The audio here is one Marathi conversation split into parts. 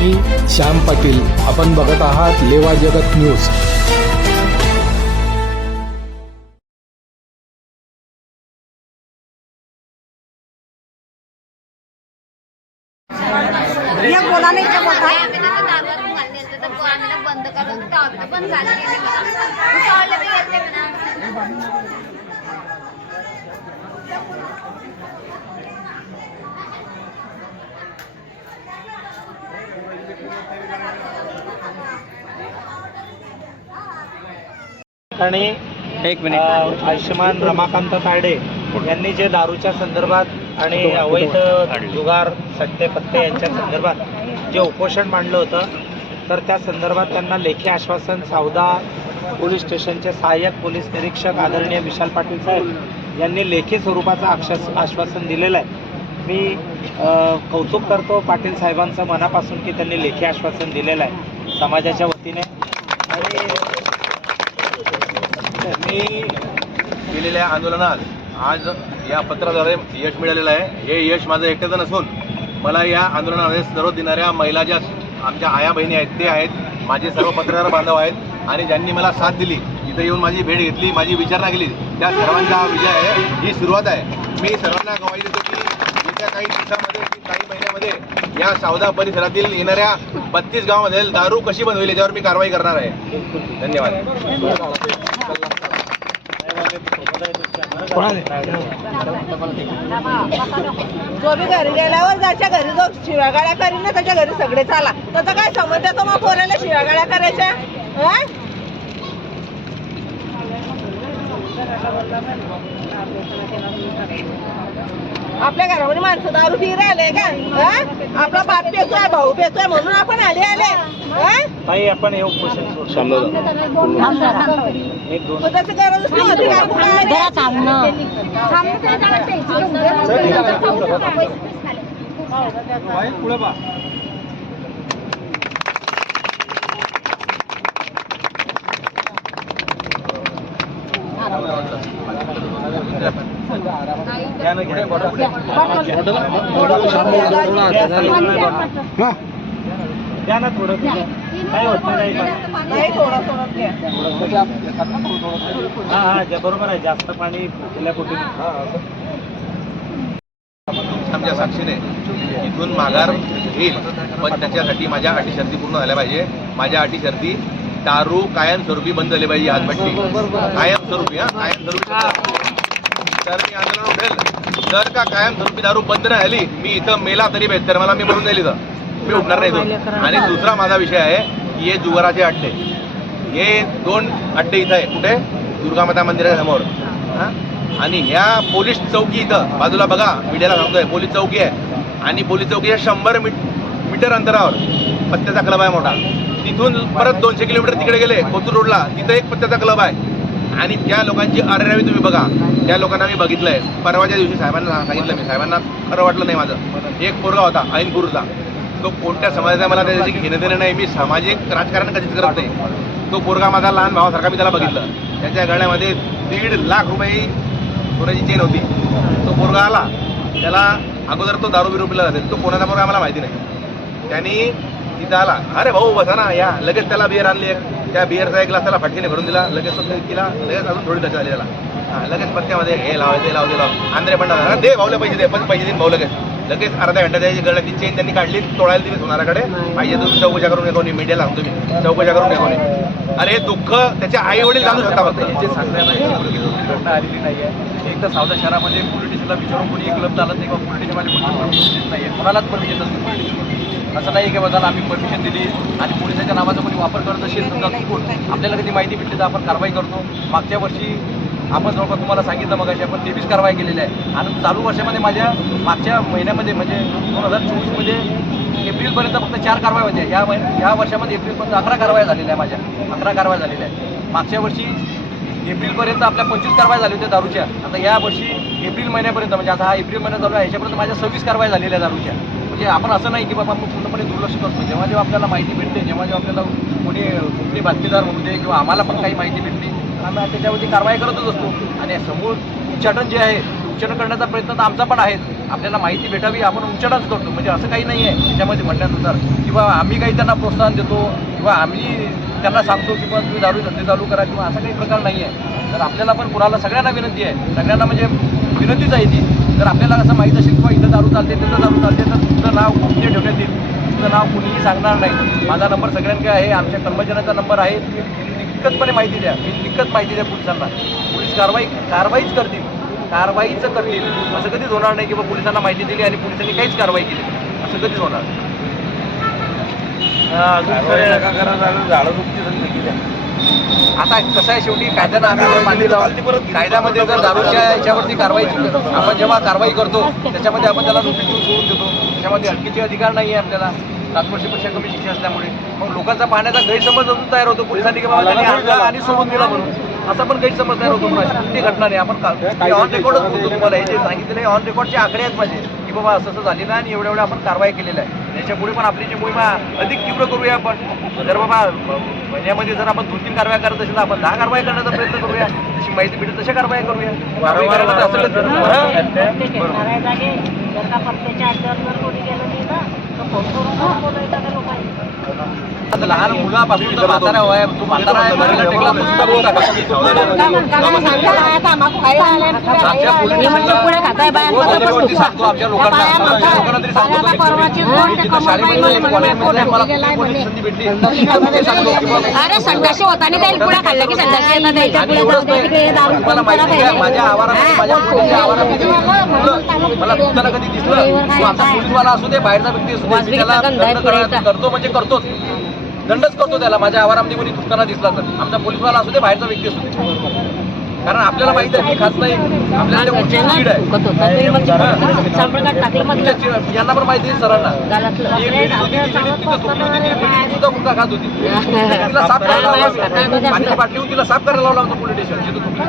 मी श्याम पाटील. आपण बघत आहात लेवा जगत न्यूज. एक बोला नाही का मोठा नाही, आम्ही त्याच्या दारावर घालले होते, तर आम्ही ना बंद करत होतो. आम्ही पण झालं नाही म्हणा. उतावळलं बी येते म्हणा. आणि एक मिनिट. आयुष्यमान रमाकांत तायडे यांनी जे दारूच्या संदर्भात आणि अवैध जुगार सट्टे पत्ते यांच्या संदर्भात जे उपोषण मांडलं होतं तर त्या संदर्भात त्यांना लेखी आश्वासन सावदा पोलीस स्टेशनचे सहाय्यक पोलीस निरीक्षक आदरणीय विशाल पाटील साहेब यांनी लेखी स्वरूपाचं आश्वास आश्वासन दिलेलं आहे. मी कौतुक करतो पाटील साहेबांचं मनापासून की त्यांनी लेखी आश्वासन दिलेलं आहे. समाजाच्या वतीने. आणि त्यांनी केलेल्या आंदोलनात आज या पत्राद्वारे यश मिळालेलं आहे. हे यश माझं एकट्याचं नसून मला या आंदोलनामध्ये सर्व देणाऱ्या महिला ज्या आमच्या आया बहिणी आहेत ते आहेत. माझे सर्व पत्रकार बांधव आहेत. आणि ज्यांनी मला साथ दिली इथं येऊन माझी भेट घेतली माझी विचारणा केली त्या सर्वांचा हा विजय आहे. ही सुरुवात आहे. मी सर्वांना गवाही देतो की येत्या काही दिवसामध्ये काही महिन्यामध्ये या सावदा परिसरातील येणाऱ्या बत्तीस गावामध्ये दारू कशी बंद याच्यावर मी कारवाई करणार आहे. धन्यवाद. जो बी घरी गेल्यावर ज्याच्या घरी जो शिवागाड्या करीन ना त्याच्या घरी सगळे चाला त्याचा काय संबंध तो मग पोराला शिवागाड्या करायच्या हा? आपल्या घरामध्ये माणसं दारू पी राहिले का? हा? आपला बाप पेतोय भाऊ पेतोय म्हणून आपण आले आले. हा? ताई आपण हे दोन मग गरजच नव्हती का? घ्या ना, घ्या. द्या ना थोडं काय होत नाही काही पण. नाही थोडं थोडं घ्या. हा हा जे बरोबर आहे जास्त पाणी कुठे आमच्या साक्षीने इथून माघार घेईल पण त्याच्यासाठी माझ्या अटी शर्ती पूर्ण झाल्या पाहिजे. माझ्या अटी शर्ती दारू कायमस्वरूपी बंद झाली पाहिजे हातभट्टी. कायमस्वरूपी हा कायमस्वरूपी तर मी आंदोलन जर का कायमस्वरूपी दारू बंद नाही झाली मी इथं मेला तरी बेहतर मला मी म्हणून जाईल इथं मी उठणार नाही इथून. आणि दुसरा माझा विषय आहे की हे जुगाराचे अड्डे हे दोन अड्डे इथं आहे. कुठे? दुर्गामाता मंदिराच्या समोर. हा? आणि ह्या पोलीस चौकी इथं बाजूला बघा मीडियाला सांगतोय पोलीस चौकी आहे. आणि पोलीस चौकीच्या शंभर मीट मीटर अंतरावर. पत्त्याचा क्लब आहे मोठा. तिथून परत दोनशे किलोमीटर तिकडे गेले कोथरूड रोडला तिथं एक पत्त्याचा क्लब आहे. आणि त्या लोकांची अरेरावी तुम्ही बघा. त्या लोकांना मी बघितलंय. परवाच्या दिवशी साहेबांना सांगितलं मी. साहेबांना खरं वाटलं नाही माझं. एक पोरगा होता ऐनपूरचा तो कोणत्या समाजाचा मला त्याच्याशी घेणं देणं नाही. मी सामाजिक राजकारण कधीच करत नाही. तो पोरगा माझा लहान भावासारखा मी त्याला बघितलं. त्याच्या गळ्यामध्ये दीड लाख रुपये सोन्याची चेन होती. तो पोरगा आला. त्याला अगोदर तो दारू बिरू पिला जाते. तो कोणाचा पोरगा आम्हाला माहिती नाही. त्यांनी तिथं आला. अरे भाऊ बसा ना. या. लगेच त्याला बिअर आणली एक. त्या बिअरचा एक ग्लास त्याला फटकीने भरून दिला. लगेच तो तिला लगेच अजून थोडी टच आली त्याला. लगेच पत्त्यामध्ये हे लाव ते लाव ते लाव. आंध्रे पण दे भाऊला पैसे दे. पण पैसे देईन भाऊ लगेच लगेच अर्धा घंटा त्याची गळ्यातली चेन त्यांनी काढली. तोडायला दिली सोनाराकडे पाहिजे तुम्ही चौकशा करून कोणी मीडियाला सांगतो मी. चौकशा करून घ्या अरे हे दुःख त्याचे आई वडील जाणू शकता फक्त. जे सांगण्याला घटना आलेली नाही आहे एक तर सावधा शहरामध्ये पोलीस स्टेशनला विचारून कोणी एक चालत नाही किंवा पोलीस स्टेशनवाले परमिशन नाही कोणालाच परमिशन नसते पोलीस स्टेशनमध्ये असं नाही की बाबा आम्ही परमिशन दिली आणि पोलिसाच्या नावाचा कोणी वापर करत असेल समजा चुकून आपल्याला कधी माहिती भेटली तर आपण कारवाई करतो. मागच्या वर्षी आपण जवळपास तुम्हाला सांगितलं मगाशी आपण तेवीस कारवाई केलेली आहे आणि चालू वर्षामध्ये माझ्या मागच्या महिन्यामध्ये म्हणजे दोन हजार चोवीसमध्ये एप्रिलपर्यंत फक्त चार कारवाई होत्या. या महि- या वर्षामध्ये एप्रिलपर्यंत अकरा कारवाया झालेल्या आहे माझ्या. अकरा कारवाया झालेल्या आहेत. मागच्या वर्षी एप्रिलपर्यंत आपल्या पंचवीस कारवाया झाल्या होत्या दारूच्या. आता या वर्षी एप्रिल महिन्यापर्यंत म्हणजे आता हा एप्रिल महिना चालू आहे याच्यापर्यंत माझ्या सव्वीस कारवाया झालेल्या आहे दारूच्या. म्हणजे आपण असं नाही की बाबा आपण पूर्णपणे दुर्लक्ष करतो जेव्हा जेव्हा आपल्याला माहिती भेटते जेव्हा जेव्हा आपल्याला कोणी कुठली बातमीदार म्हणू दे किंवा आम्हाला पण काही माहिती भेटते आम्ही त्याच्यावरती कारवाई करतच असतो. आणि समोर उच्चाटन जे आहे उच्चाटन करण्याचा प्रयत्न तर आमचा पण आहे. आपल्याला माहिती भेटावी आपण उच्चाटच करतो. म्हणजे असं काही नाही आहे त्याच्यामध्ये म्हणण्यानुसार. किंवा आम्ही काही त्यांना प्रोत्साहन देतो किंवा आम्ही त्यांना सांगतो की बा तुम्ही दारू धंदे चालू करा किंवा असा काही प्रकार नाही आहे तर आपल्याला पण कुणाला सगळ्यांना विनंती आहे. सगळ्यांना म्हणजे विनंतीच आहे ती. जर आपल्याला असं माहीत असेल किंवा इथं दारू चालते तिथं दारू चालते तर तुमचं नाव कुठे ठेवण्यात येईल. तुमचं नाव कुणीही सांगणार नाही. माझा नंबर सगळ्यांकडे आहे. आमच्या कर्मचाऱ्यांचा नंबर आहे. तुम्ही निक्कतपणे माहिती द्या. मी निक्कत माहिती द्या पोलिसांना. पोलीस कारवाई कारवाईच करतील. कारवाईच करतील. असं कधीच होणार नाही की बा पोलिसांना माहिती दिली आणि पोलिसांनी काहीच कारवाई केली. असं कधीच होणार नाही. आता कसं आहे शेवटी कायद्यानं आम्ही कायद्यामध्ये जर दारूच्या याच्यावरती कारवाई आपण जेव्हा कारवाई करतो त्याच्यामध्ये आपण त्याला नोटीस देऊन सोडून देतो. त्याच्यामध्ये अटकेचे अधिकार नाही आहे आपल्याला. सात वर्षापेक्षा कमी शिक्षा असल्यामुळे. मग लोकांचा पाहण्याचा गैरसमज अजून तयार होतो. पोलिसांनी की बाबा त्यांनी आणला आणि सोडून दिला म्हणून. असा पण गैरसमज तयार होतो. ती घटना नाही. आपण ऑन रेकॉर्डच बोलतो तुम्हाला हे जे सांगितलेले ऑन रेकॉर्डचे आकडे आहेत माझे की बाबा असं असं झालेलं आहे आणि एवढ्या एवढ्या आपण कारवाई केलेल्या आहे. याच्यापुढे पण आपली जी मोहिमा अधिक तीव्र करूया आपण. जर बाबा महिन्यामध्ये जर आपण दोन तीन कारवाया करत असेल तर आपण दहा कारवाई करण्याचा प्रयत्न करूया. जशी माहिती भेटेल तशा कारवाई करूया. कारवाई करायला तर このお答えいただいい。लहान मुलापासून म्हातारा म्हातारा आहे टेकला बोलता का? सांगतो आमच्या लोकांना लोकांना तरी सांगतो शाळेमध्ये कॉलेजमध्ये मला कुठली संधी भेटली अरे संडाशी पुढे खाल्लं की संडाशी मला माहिती आहे माझ्या आवारामध्ये माझ्या पोलीसच्या आवारामध्ये मला कधी दिसलं पोलीसवाला असू दे बाहेरचा व्यक्ती असू दे त्याला करतो म्हणजे करतोच दंडच करतो त्याला. माझ्या आवारामध्ये कोणी दुसऱ्याला दिसला तर. आमचा पोलीसवाला असू दे बाहेरचा व्यक्ती असू दे. कारण आपल्याला माहिती आहे मी खात नाही. आपल्याला चीड आहे. यांना पण माहिती आहे सरांना. सुद्धा खात होती तिला साफ करायला लावला. बाटली होती, तिला साफ करायला लावला होता पोलीस स्टेशन जिथं होती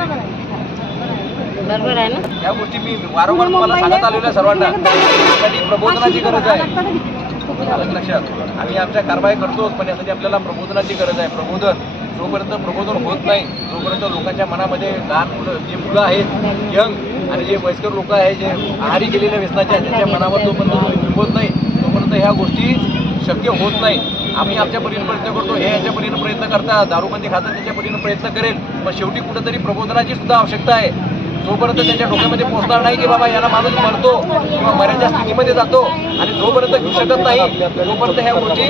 बरोबर आहे ना? या गोष्टी मी वारंवार तुम्हाला सांगत आलेलो आहे सर्वांना. प्रबोधनाची गरज आहे. लक्षात? आम्ही आमच्या कारवाई करतोच पण यासाठी आपल्याला प्रबोधनाची गरज आहे. प्रबोधन जोपर्यंत प्रबोधन होत नाही जोपर्यंत लोकांच्या मनामध्ये लहान मुलं जे मुलं आहेत यंग आणि जे वयस्कर लोक आहेत जे आहारी गेलेल्या व्यसनाच्या त्यांच्या मनावर जोपर्यंत होत नाही तोपर्यंत ह्या गोष्टी शक्य होत नाही. आम्ही आमच्या परीने प्रयत्न करतो हे याच्या परीने प्रयत्न करतात दारूबंदी खातं त्याच्या परीने प्रयत्न करेल पण शेवटी कुठंतरी प्रबोधनाची सुद्धा आवश्यकता आहे. जोपर्यंत त्याच्या डोक्यामध्ये पोहोचणार नाही की बाबा याला माणूस मरतो किंवा मरायच्या स्थितीमध्ये जातो आणि जोपर्यंत घेऊ शकत नाही तोपर्यंत ह्या गोष्टी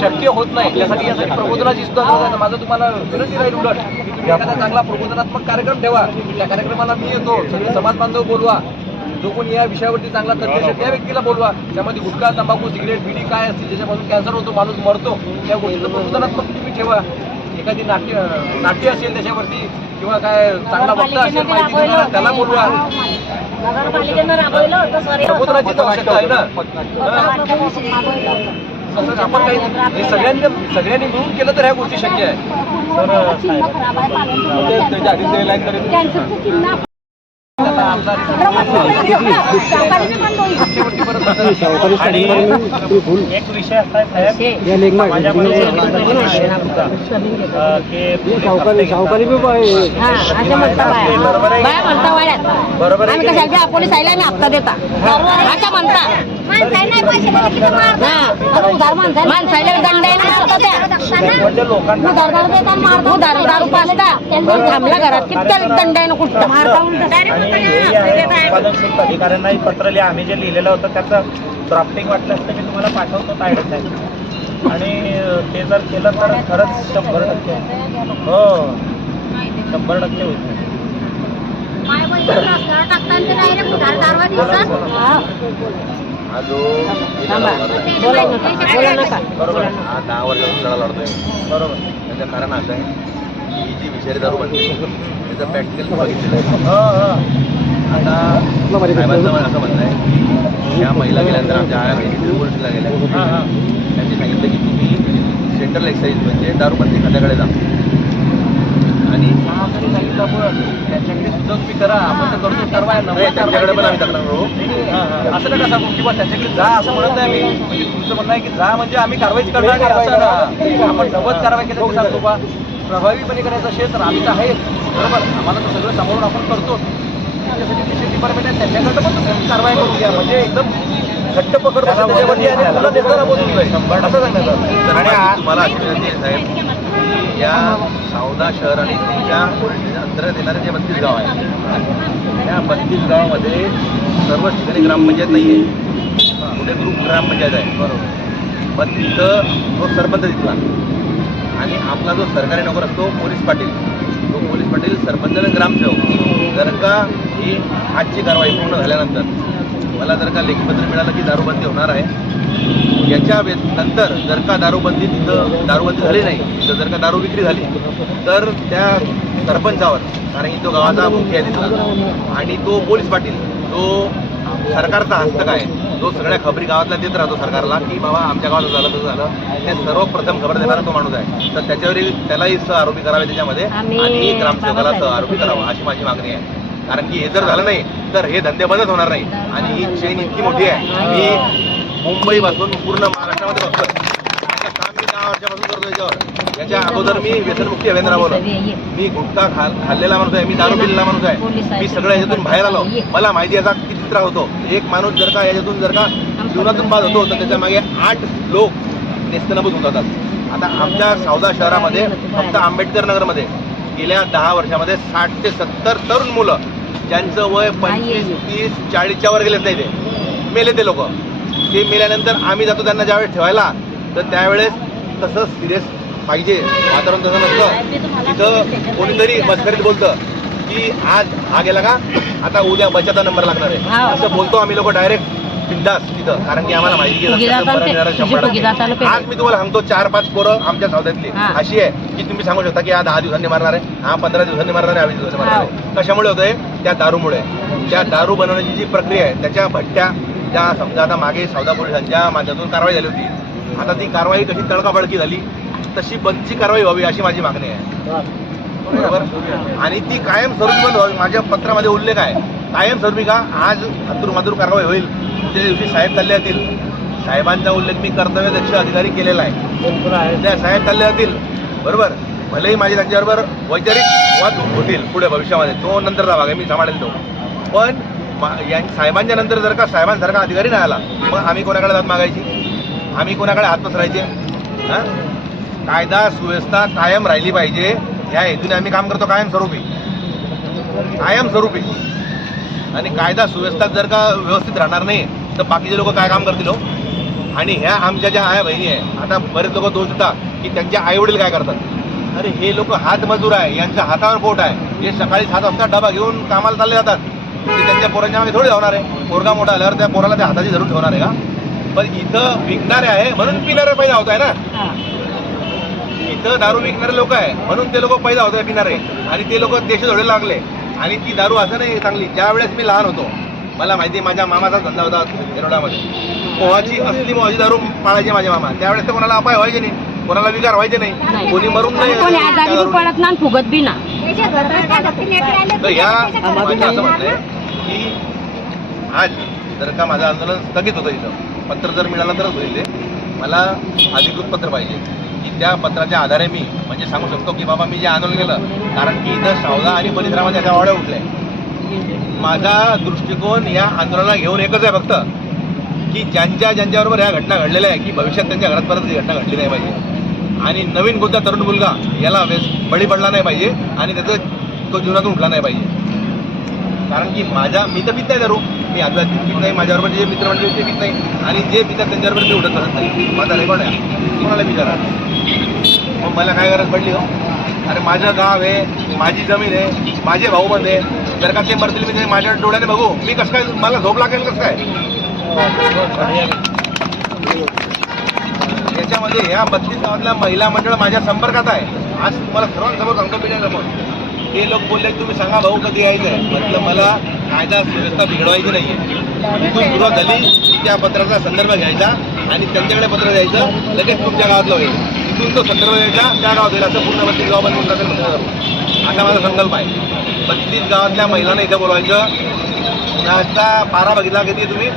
शक्य होत नाही. त्यासाठी यासाठी प्रबोधनाची सुद्धा गरज आहे. माझं तुम्हाला विनंती राहील उलट तुम्ही एखादा चांगला प्रबोधनात्मक कार्यक्रम ठेवा. त्या कार्यक्रमाला मी येतो. सगळे समाज बांधव बोलवा. जो कोणी या विषयावरती चांगला तज्ञ असेल त्या व्यक्तीला बोलवा. त्यामध्ये गुटखा तंबाखू सिगरेट बिडी काय असते ज्याच्यापासून कॅन्सर होतो माणूस मरतो त्या गोष्टीचं प्रबोधनात्मक तुम्ही ठेवा. एखादी नाट्य नाट्य असेल त्याच्यावरती किंवा काय चांगला वक्ता असेल माहिती देणारा त्याला बोलवा. नगरपालिकेनं राबवलं होतं सर प्रबोधनाचीच आवश्यकता आहे ना. तसंच आपण काही हे सगळ्यांनी सगळ्यांनी मिळून केलं तर ह्या गोष्टी शक्य आहे. फुल एक विषय असा बरोबर आम्ही कशाला पोलीस आयला आम्ही हप्ता देता असं म्हणता हा माणसाला माणसाला दंड आहे ना मारता त्या म्हणजे लोकांना दारू दारू पाचता थांबला घरात कुठं? मारता हे अधिकाऱ्यांनाही पत्र लिहा. आम्ही जे लिहिलेलं होतं त्याचं ड्राफ्टिंग वाटलं असतं मी तुम्हाला पाठवतो तायडे साहेब. आणि ते जर केलं तर खरंच शंभर टक्के हो. शंभर टक्के होईल. हा जो थांबा. बोला नका बोला नका बरोबर. हा दहा वर्षापासून लढा लढतोय बरोबर. त्याचं कारण असं आहे की ही जी विषारी दारू बनते त्याचं प्रॅक्टिकल बघितलेलं आहे. हो हो. आता साहेबांचं मला असं म्हणणं आहे की या महिला गेल्यानंतर आमच्या आया गेल्या पोलिसला गेल्या हां हां. त्यांनी सांगितलं की तुम्ही सेंट्रल एक्साईज म्हणजे दारूबंदी खात्याकडे जा. महाराष्ट्राने सांगितलं पण त्यांच्याकडे सुद्धा तुम्ही करा. आपण तर करतो नाही, नव्वद त्यांच्याकडे पण आम्ही तक्रार करू. असं नका सांगू किंवा त्याच्याकडे जा असं म्हणत नाही मी म्हणजे तुमचं म्हणणं आहे की जा म्हणजे आम्ही कारवाईच करणार नाही असं ना. आपण नव्वद कारवाई केलं सांगतो बा प्रभावीपणे करायचं असेल तर आम्ही तर आहेच बरोबर? आम्हाला तर सगळं समोरून आपण करतो तुमच्यासाठी मिशन डिपार्टमेंट आहे त्यांच्याकडनं पण तुम्ही कारवाई करून घ्या. म्हणजे एकदम घट्ट पकड बसेल त्याच्यावरती आणि बोलून जाईल. असं सांगण्यात आणि तुम्हाला अशी विनंती आहे साहेब. या सावदा शहर आणि तुमच्या अंतर येणारे जे बत्तीस गाव आहे या बत्तीस गावामध्ये सर्व ठिकाणी ग्रामपंचायत नाही आहे कुठे ग्रुप ग्रामपंचायत आहे. बरोबर. पण तिथं तो सरपंच तिथला आणि आपला जो सरकारी नोकर असतो पोलीस पाटील. तो पोलीस पाटील सरपंच आणि ग्रामसेवक. जर का ही आजची कारवाई पूर्ण झाल्यानंतर मला जर का लेखीपत्र मिळालं की दारूबंदी होणार आहे याच्या नंतर जर का दारूबंदी तिथं दारूबंदी झाली नाही तिथं जर का दारू विक्री झाली तर त्या सरपंचावर कारण की तो गावाचा मुख्य आहे तिथला आणि तो पोलीस पाटील तो सरकारचा हस्तक आहे तो सगळ्या खबरी गावातल्या देत राहतो सरकारला की बाबा आमच्या गावात झालं तसं झालं ते सर्वप्रथम खबर देणारा तो माणूस आहे. तर त्याच्यावरही त्यालाही सह आरोपी करावे त्याच्यामध्ये आणि ग्रामसेवकाला सह आरोपी करावा अशी माझी मागणी आहे. कारण की हे जर झालं नाही तर हे धंदे बंदच होणार नाही आणि ही चेन इतकी मोठी आहे मी मुंबईपासून पूर्ण महाराष्ट्रामध्ये बघतोय काम मी दहा वर्षापासून करतो याच्यावर. याच्या अगोदर मी व्यसनमुक्ती अभियान राबवलं मी गुटखा खा खाल्लेला माणूस आहे मी दारू पिलेला माणूस आहे. मी सगळं याच्यातून बाहेर आलो. मला माहिती याचा किती त्रास होतो. एक माणूस जर का याच्यातून जर का जीवनातून बाद होतो तर त्याच्यामागे आठ लोक नेस्तनाभूत होऊन जातात आता आमच्या सावदा शहरामध्ये फक्त आंबेडकर नगरमध्ये गेल्या दहा वर्षामध्ये साठ ते सत्तर तरुण मुलं ज्यांचं वय पंचवीस तीस चाळीसच्या वर गेलेच नाही ते. मेले ते लोक. ते मेल्यानंतर आम्ही जातो त्यांना ज्यावेळेस ठेवायला तर त्यावेळेस तसं सिरियस पाहिजे. वातावरण तसं नसतं. तिथं कोणीतरी मस्करीत बोलतं की आज हा गेला का? आता उद्या बचाचा नंबर लागणार. आहे. असं बोलतो आम्ही लोक डायरेक्ट बिंदास तिथं कारण की आम्हाला माहिती आहे. आज मी तुम्हाला सांगतो चार पाच पोरं आमच्या सौद्यातली. हा. अशी आहे की तुम्ही सांगू शकता की हा दहा दिवसांनी मारणार आहे हा पंधरा दिवसांनी मारणार आहे वीस दिवसांनी मारणार आहे. कशामुळे होतंय? त्या दारूमुळे. त्या दारू बनवण्याची जी प्रक्रिया आहे त्याच्या भट्ट्या ज्या समजा आता मागे सौदा पोलिसांच्या माझ्यातून कारवाई झाली होती. आता ती कारवाई कशी तडकाबडकी झाली तशी बंदची कारवाई व्हावी अशी माझी मागणी आहे. बरोबर? आणि ती कायम स्वरूपी बंद व्हावी माझ्या पत्रामध्ये उल्लेख आहे. कायम स्वरूपी का आज हतूर मातूर कारवाई होईल. त्या दिवशी साहेब चालले जातील साहेबांचा उल्लेख मी कर्तव्यदक्ष अधिकारी केलेला आहे. त्या साहेब चालले जातील बरोबर? भलेही माझे त्यांच्याबरोबर वैचारिक वाद होतील पुढे भविष्यामध्ये. तो नंतरचा भाग आहे मी सांभाळेल तो. पण साहेबांच्या नंतर जर का साहेबांसारखा अधिकारी नाही आला मग आम्ही कोणाकडे जात मागायची? आम्ही कोणाकडे हात पसरायचे हां? कायदा सुव्यवस्था कायम राहिली पाहिजे. ह्या हेतूने आम्ही काम करतो कायमस्वरूपी. कायमस्वरूपी. आणि कायदा सुव्यवस्था जर का व्यवस्थित राहणार नाही तर बाकीचे लोक काय काम करतील हो? आणि ह्या आमच्या ज्या आया बहिणी आहे आता बरेच लोक दोष देतात की त्यांचे आईवडील काय करतात? अरे हे लोक हातमजूर आहे यांच्या हातावर पोट आहे. हे सकाळी सात वाजता डबा घेऊन कामाला चालले जातात. ते त्यांच्या पोरांच्या मागे थोडी धावणार आहे. पोरगा मोठा आल्यावर त्या पोराला त्या हाताची धरून ठेवणार आहे का? पण इथं विकणारे आहे म्हणून पिणारे पैदा होत आहे ना. इथं दारू विकणारे लोक आहे म्हणून ते लोक पैदा होत आहे पिणारे. आणि ते लोक देश जोडायला लागले. आणि ती दारू असं नाही चांगली. ज्या वेळेस मी लहान होतो मला माहिती आहे माझ्या मामाचा धंदा होता येरोडामध्ये. पोहाची असली मोहाची दारू पाळायची माझे मामा. त्यावेळेस तर कोणाला अपाय व्हायचे नाही. कोणाला विकार व्हायचे नाही. कोणी मरून नाही फुगत बी ना तर असं की आज जर का माझं आंदोलन स्थगित होतं इथं पत्र जर मिळालं तरच होईल ते. मला अधिकृत पत्र पाहिजे की त्या पत्राच्या आधारे मी म्हणजे सांगू शकतो की बाबा मी जे आंदोलन केलं कारण की इथं सावदा आणि परिसरामध्ये त्याच्या वाड्या उठल्या. माझा दृष्टिकोन या आंदोलनाला घेऊन एकच आहे फक्त की ज्यांच्या ज्यांच्याबरोबर ह्या घटना घडलेल्या आहे की भविष्यात त्यांच्या घरात परत ही घटना घडली नाही पाहिजे. आणि नवीन कोणता तरुण मुलगा याला बळी पडला नाही पाहिजे आणि त्याचं तो जीवनातून उठला नाही पाहिजे. कारण की माझ्या मी तर भीत नाही धरू. मी अजिबात भीत नाही माझ्याबरोबर जे मित्र म्हणजे ते भीत नाही. आणि जे भीतात त्यांच्याबरोबर मी करत नाही. माझा रेकॉर्ड आहे. कोणाला विचारा? मग मला काय गरज पडली हो? अरे माझं गाव आहे माझी जमीन आहे माझे भाऊ बंद आहे. जर का ते मरतील मी ते माझ्या डोळ्याने बघू. मी कसं काय मला झोप लागेल कसं काय? याच्यामध्ये ह्या बत्तीस गावातल्या महिला मंडळ माझ्या संपर्कात आहे. आज तुम्हाला सर्वांसमोर सांगतो मीडियासमोर ते लोक बोलले की तुम्ही सांगा भाऊ कधी यायचं आहे? म्हटलं मला कायदा सुव्यवस्था बिघडवायची नाही आहे इथून सुरुवात झाली की त्या पत्राचा संदर्भ घ्यायचा आणि त्यांच्याकडे पत्र द्यायचं लगेच तुमच्या गावातलं होईल. तिथून तो संदर्भ द्यायचा त्या गावात होईल असं पूर्ण बत्तीस गाव बनवून टाकेल असा माझा संकल्प आहे. बत्तीस गावातल्या महिलांना इथं बोलवायचं. याचा पारा बघितला किती तुम्ही?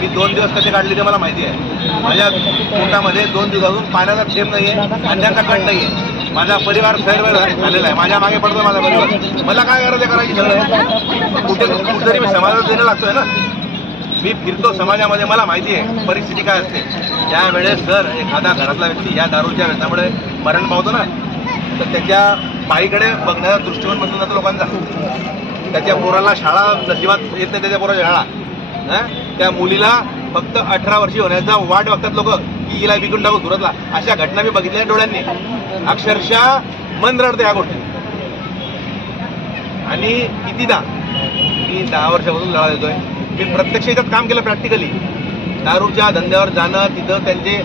मी दोन दिवस कसे काढले ते मला माहिती आहे. माझ्या पोटामध्ये दोन दिवसातून पाण्याचा थेंब नाही आहे अंड्याचा कट नाही आहे माझा परिवार सर्व झालेला आहे. माझ्या मागे पडतो माझा परिवार. मला काय गरज आहे करायची सगळं? कुठे कुठेतरी मी समाजात देणं लागतोय ना? मी फिरतो समाजामध्ये मला माहिती आहे. परिस्थिती काय असते? त्यावेळेस जर एखादा घरातला व्यक्ती या दारूच्या व्यसनामुळे मरण पावतो ना? तर त्याच्या बाईकडे बघण्याचा दृष्टिकोन बसून जातो लोकांचा. त्याच्या पोराला शाळा नशिबात येत नाही त्याच्या पोराची शाळा. त्या मुलीला फक्त अठरा वर्षी होण्याचा वाट बघतात लोक की हिला विकून टाकू सुरतला. अशा घटना मी बघितल्या डोळ्यांनी. अक्षरशः मन रडते ह्या गोष्टी. आणि कितीदा मी दहा वर्षापासून लढा देतोय. मी प्रत्यक्ष याच्यात काम केलं प्रॅक्टिकली दारूच्या धंद्यावर जाणं तिथं त्यांचे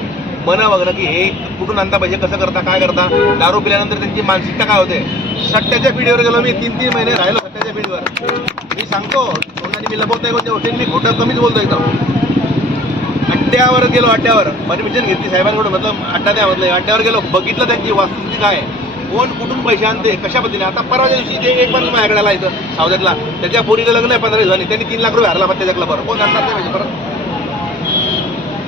मन बघणं की हे कुठून आणता पाहिजे कसं करता काय करता. दारू पिल्यानंतर त्यांची मानसिकता काय होते? सट्ट्याच्या पिढीवर गेलो मी तीन तीन महिने राहिलो सट्ट्याच्या पिढीवर. मी सांगतो तोंडाने मी लपवत नाही कोणत्या गोष्टी मी खोटं कमीच बोलतो एकदम अड्ड्यावर गेलो अड्ड्यावर परमिशन म्हणजे घेतली साहेबांकडून मतलब अड्डा द्या म्हटलं अड्ड्यावर गेलो बघितलं त्यांची वास्तुस्थिती काय आहे. कोण कुठून पैसे आणते कशा पद्धतीने? आता परवाच्या दिवशी ते एक माणूस माझ्याकडे आला इथं सावजातला त्याच्या पोरीचं लग्न आहे पंधरा दिवसांनी त्यांनी तीन लाख रुपये हरला त्याच्या क्लबवर कोण आणणार ते पैसे परत?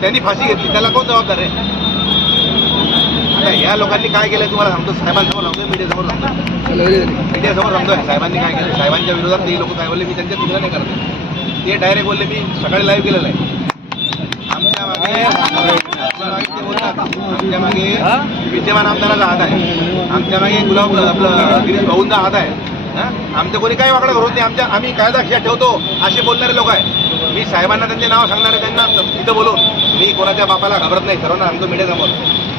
त्यांनी फाशी घेतली. त्याला कोण जबाबदार आहे? आता या लोकांनी काय केलंय तुम्हाला सांगतो. साहेबांसमोर सांगतोय मीडियासमोर सांगतोय मीडियासमोर सांगतोय साहेबांनी काय केलं साहेबांच्या विरोधात ते लोक काय बोलले मी त्यांच्या तुलना नाही करत ते डायरेक्ट बोलले मी सकाळी लाईव्ह केलेलं आहे. आमच्या मागे विद्यमान आमदाराचा हात आहे. आमच्या मागे गुलाब आपलं गिरीश भाऊंचा हात आहे. आमचं कोणी काही वाकडं करत नाही. आमच्या आम्ही कायदा खिशात ठेवतो असे बोलणारे लोक आहे मी साहेबांना त्यांचे नाव सांगणारे त्यांना तिथं बोलून. मी कोणाच्या बापाला घाबरत नाही सर्वांना सांगतो मीडियासमोर.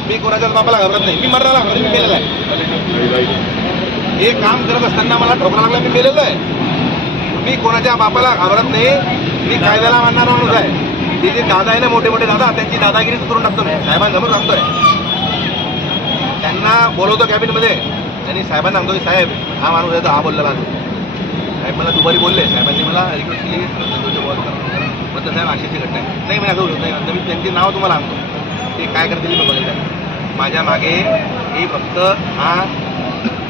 मी कोणाच्याच बापाला घाबरत नाही. मी मरणाला घाबरत मी केलेलं आहे. हे काम करत असताना मला ठोकरा लागला मी केलेलं आहे. मी कोणाच्या बापाला घाबरत नाही. मी कायद्याला मानणारा माणूस आहे. ते जे दादा आहे ना मोठे मोठे दादा त्यांची दादागिरी करून टाकतो मी. साहेबांसमोर सांगतोय. त्यांना बोलवतो कॅबिनमध्ये. त्यांनी साहेबांना सांगतो की साहेब हा माणूस आहे तर हा बोललेला आहे. साहेब मला दुपारी बोलले. साहेबांनी मला रिक्वेस्ट केली बोलतो साहेब अशी घटना आहे. नाही मी असं बोलत नाही. नंतर मी त्यांचे नाव तुम्हाला सांगतो. ते काय करतील मी बघितलं माझ्या मागे हे फक्त हा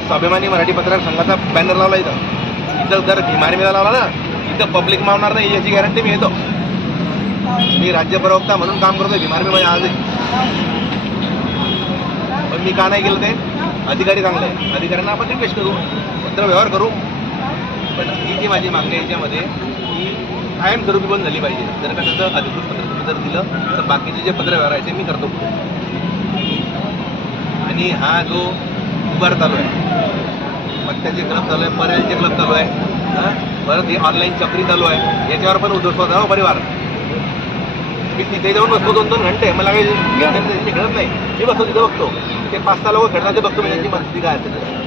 स्वाभिमानी मराठी पत्रकार संघाचा बॅनर लावला इथं. इथं जर भीमारी मेळा लावला ना इथं पब्लिक मावणार नाही याची गॅरंटी मी येतो मी राज्य प्रवक्ता म्हणून काम करतोय भिमारी माझ्या आजही. पण मी का नाही केलं ते? अधिकारी चांगले आहे. अधिकाऱ्यांना आपण रिक्वेस्ट करू. पत्र व्यवहार करू. पण ही जी माझी मागणी आहे याच्यामध्ये ही कायमस्वरूपी बंद झाली पाहिजे. जर का त्याचं अधिकृत पत्र तुम्ही जर दिलं तर बाकीचे जे पत्र व्यवहार आहे ते मी करतो. आणि हा जो उभार चालू आहे पत्त्याचे क्लब चालू आहे पर्यायचे क्लब चालू आहे परत हे ऑनलाईन चक्री चालू आहे याच्यावर पण उद्धव परिवार मी तिथे जाऊन बसतो दोन दोन घंटे. मला काही त्यांची गरज नाही. मी बसतो तिथं बघतो. ते पाच सहा लोक खेळतात ते बघतो मी त्यांची परिस्थिती काय असते ते.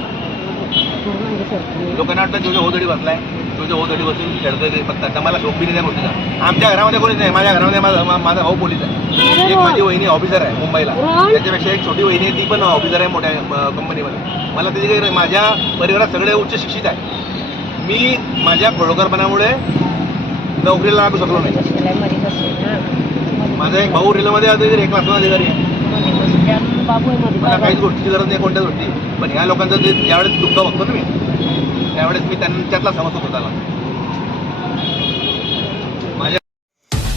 लोकांना वाटतं तुझ्या होदडी बसलाय तुझ्या होदडी बसून खेळतोय ते फक्त आता. मला शोभ बी नाही गोष्टीचा आमच्या घरामध्ये कोणीच नाही. माझ्या घरामध्ये माझा माझा भाऊ पोलीस आहे. एक माझी वहिनी ऑफिसर आहे मुंबईला. त्याच्यापेक्षा एक छोटी वहिनी आहे ती पण ऑफिसर आहे मोठ्या कंपनीमध्ये. मला त्याची काही माझ्या परिवारात सगळे उच्च शिक्षित आहे मी माझ्या खोडकरपणामुळे नोकरीला लागू शकलो नाही. माझा एक भाऊ रेल्वेमध्ये अधिकारी एक क्लासला अधिकारी आहे. मला काहीच गोष्टीची गरज नाही कोणत्याच गोष्टी. पण ह्या लोकांचं जे ज्यावेळेस दुःख बघतो ना मी त्यावेळेस मी त्यांच्यातला समजतो स्वतःला.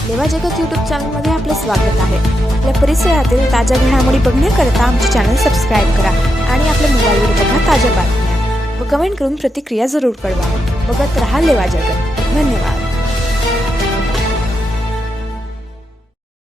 लेवा जगत यूट्यूब चॅनलमध्ये आपले स्वागत आहे. आपल्या परिसरातील ताज्या घडामोडी बघण्याकरता आमचे चॅनल सबस्क्राईब करा आणि आपल्या मोबाईलवर बघा ताज्या बातम्या. व कमेंट करून प्रतिक्रिया जरूर कळवा. बघत राहा लेवा जगत. धन्यवाद.